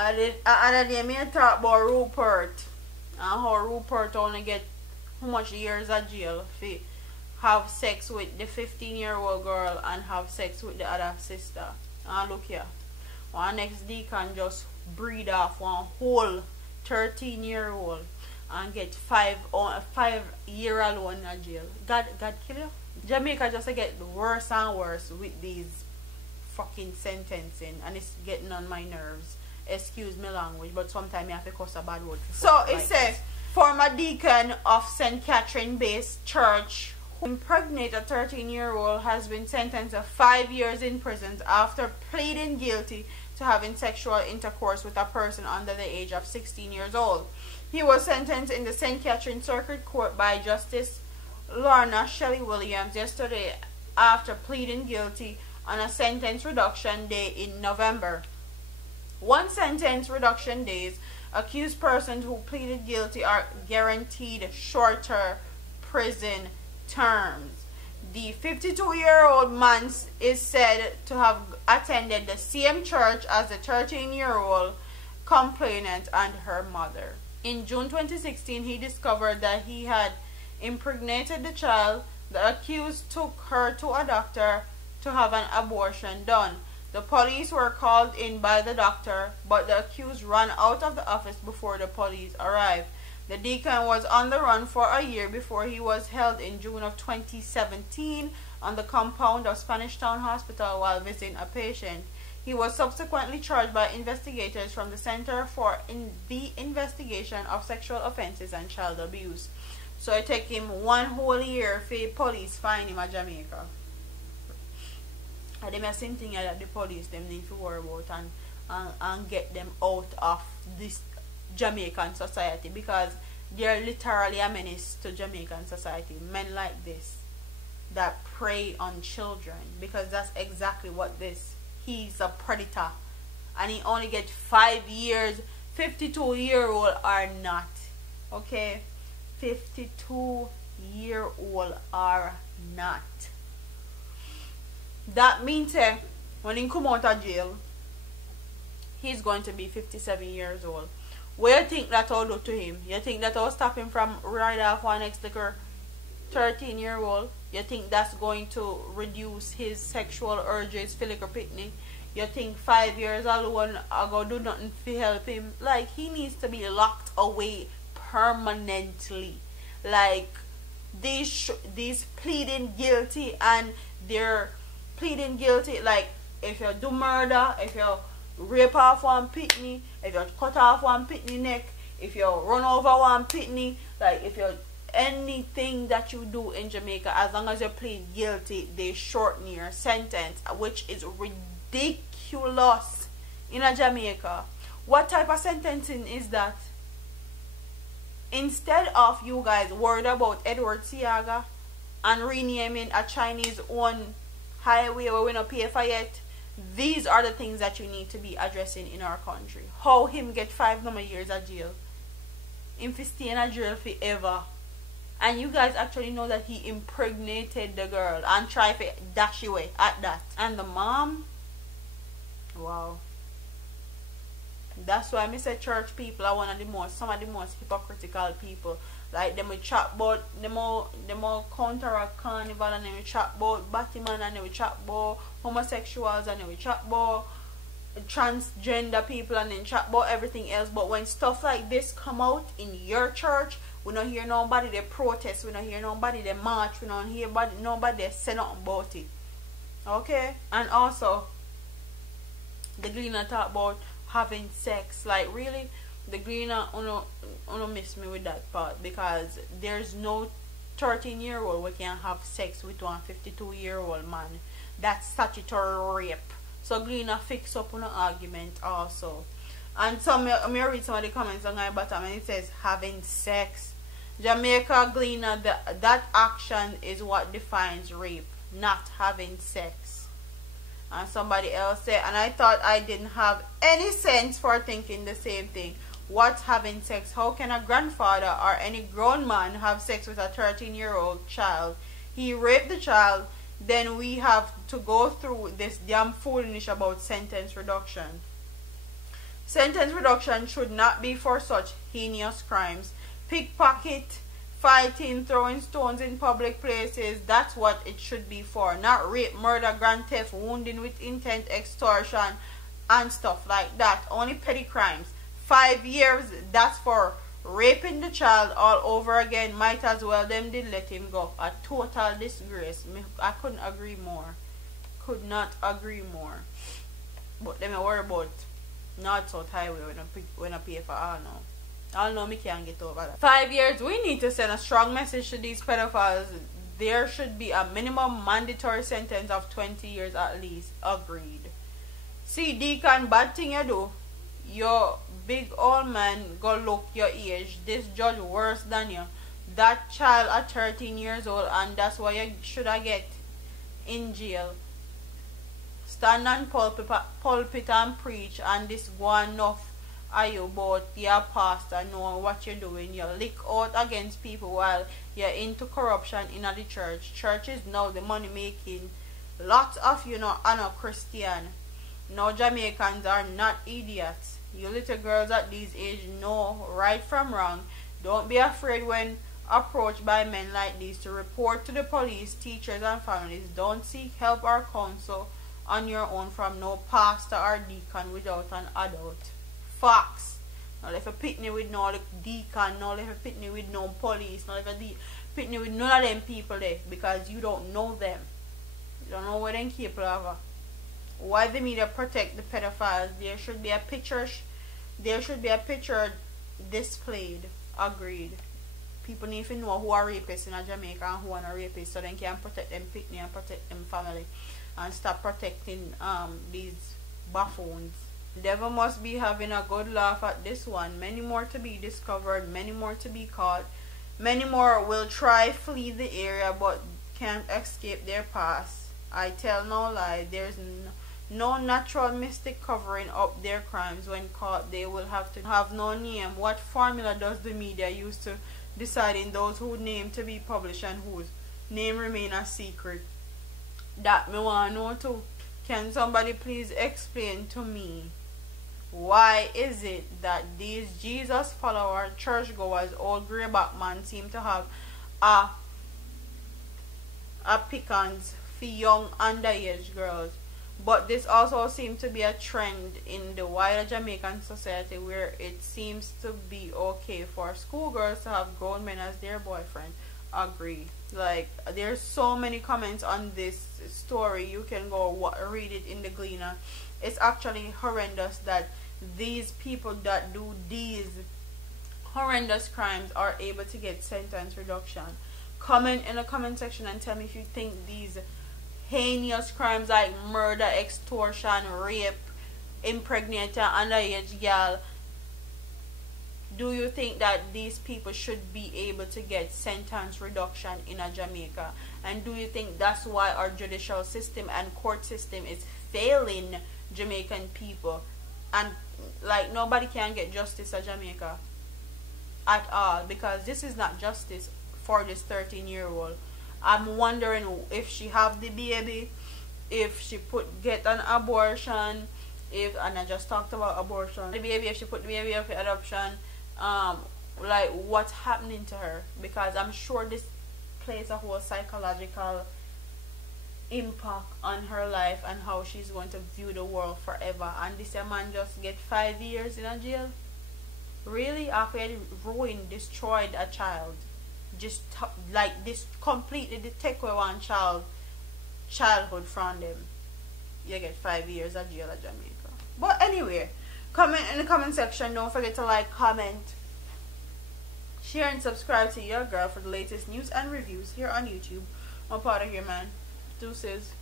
And then me talk about Rupert and how Rupert only get how much years of jail for have sex with the 15-year-old girl and have sex with the other sister. And look here, one next deacon just breed off one whole 13-year-old and get 5 year alone in jail. God kill you. Jamaica just get worse and worse with these fucking sentencing, and it's getting on my nerves. Excuse me language, but sometimes I have to cuss a bad word. So it says, former deacon of St. Catherine-based church who impregnated a 13-year-old has been sentenced to 5 years in prison after pleading guilty to having sexual intercourse with a person under the age of 16 years old. He was sentenced in the St. Catherine Circuit Court by Justice Lorna Shelley Williams yesterday after pleading guilty on a sentence reduction day in November. One sentence reduction days, accused persons who pleaded guilty are guaranteed shorter prison terms. The 52-year-old man is said to have attended the same church as the 13-year-old complainant and her mother. In June 2016, he discovered that he had impregnated the child. The accused took her to a doctor to have an abortion done. The police were called in by the doctor, but the accused ran out of the office before the police arrived. The deacon was on the run for a year before he was held in June of 2017 on the compound of Spanish Town Hospital while visiting a patient. He was subsequently charged by investigators from the Center for the Investigation of Sexual Offenses and Child Abuse. So it took him 1 whole year for police find him at Jamaica. And the same thing that the police them need to worry about and get them out of this Jamaican society, because they're literally a menace to Jamaican society. Men like this that prey on children, because that's exactly what this. He's a predator, and he only get 5 years. 52-year-old are not, okay? 52-year-old are not. That means when he come out of jail, he's going to be 57 years old. What you think that will do to him? You think that will stop him from right off one next liquor 13-year-old? You think that's going to reduce his sexual urges for liquor pitney? You think 5 years alone are going to do nothing to help him? Like, he needs to be locked away permanently. Like, these pleading guilty, and they're pleading guilty, like, if you do murder, if you rape off one pitney, if you cut off one pitney neck, if you run over one pitney, like, if you anything that you do in Jamaica, as long as you plead guilty, they shorten your sentence, which is ridiculous in a Jamaica. What type of sentencing is that? Instead of you guys worried about Edward Siaga and renaming a Chinese owned highway where we don't pay for yet, these are the things that you need to be addressing in our country. How him get 5 more years of jail? Him fi stay in a jail forever. And you guys actually know that he impregnated the girl and tried to dash away at that. And the mom, wow. That's why I say church people are some of the most hypocritical people. Like, them will chat about them all counteract carnival, and they will chat about Batman, and they will chat about homosexuals, and they will chat about transgender people, and then chat about everything else. But when stuff like this come out in your church, we don't hear nobody they protest, we don't hear nobody they march, we don't hear nobody they say nothing about it. Okay? And also, the Gleaner talk about having sex. Like, really? The Gleaner uno miss me with that part, because there's no 13-year-old who can have sex with one 52-year-old man. That's statutory rape. So Gleaner fix up on an argument also. And so me read some of the comments on my bottom, and it says having sex. Jamaica Gleaner, that action is what defines rape, not having sex. And somebody else said, and I thought I didn't have any sense for thinking the same thing. What's having sex? How can a grandfather or any grown man have sex with a 13-year-old child? He raped the child. Then we have to go through this damn foolishness about sentence reduction. Sentence reduction should not be for such heinous crimes. Pickpocket, fighting, throwing stones in public places, that's what it should be for. Not rape, murder, grand theft, wounding with intent, extortion, and stuff like that. Only petty crimes. 5 years, that's for raping the child all over again. Might as well them did let him go. A total disgrace. I couldn't agree more. Could not agree more. But let me worry about North South Highway when I pay for all now. All know me can't get over that. 5 years, we need to send a strong message to these pedophiles. There should be a minimum mandatory sentence of 20 years at least. Agreed. See, Deacon, bad thing you do. Your big old man go look your age. This judge worse than you. That child at 13 years old, and that's why you should have get in jail. Stand on pulpit and preach, and this go enough are you but your pastor know what you're doing. You lick out against people while you're into corruption in the church. Church is now the money making. Lots of you know are not Christian. No, Jamaicans are not idiots. You little girls at this age know right from wrong. Don't be afraid when approached by men like this to report to the police, teachers and families. Don't seek help or counsel on your own from no pastor or deacon without an adult. Facts. Not if a pitney with no deacon, not if a pitney with no police, not if a pitney with none of them people there, because you don't know them. You don't know what them people have. Why the media protect the pedophiles? There should be a picture. There should be a picture displayed. Agreed. People need to know who are rapists in Jamaica and who are not rapists, so they can protect them pitney and protect them family, and stop protecting these buffoons. Devil must be having a good laugh at this one. Many more to be discovered, many more to be caught. Many more will try flee the area but can't escape their past. I tell no lie, there's no natural mystic covering up their crimes. When caught, they will have to have no name. What formula does the media use to deciding those whose name to be published and whose name remain a secret? That me want to know too. Can somebody please explain to me why is it that these Jesus follower churchgoers, old greyback man, seem to have a pickings for young underage girls, but this also seems to be a trend in the wider Jamaican society where it seems to be okay for schoolgirls to have grown men as their boyfriend. Agree. Like, there's so many comments on this story. You can go read it in the Gleaner. It's actually horrendous that these people that do these horrendous crimes are able to get sentence reduction. Comment in the comment section and tell me if you think these heinous crimes like murder, extortion, rape, impregnating underage girl, do you think that these people should be able to get sentence reduction in a Jamaica? And do you think that's why our judicial system and court system is failing Jamaican people? And like, nobody can get justice in Jamaica at all, because this is not justice for this 13-year-old. I'm wondering if she have the baby, if she get an abortion, and I just talked about abortion, the baby, if she put the baby up for adoption, like what's happening to her? Because I'm sure this plays a whole psychological impact on her life and how she's going to view the world forever. And this man just get 5 years in a jail? Really? After he ruined, destroyed a child, just like this, completely take away one childhood from them, you get 5 years of jail in Jamaica. But anyway, comment in the comment section. Don't forget to like, comment, share and subscribe to your girl for the latest news and reviews here on YouTube. I'm part of here, man. Deuces.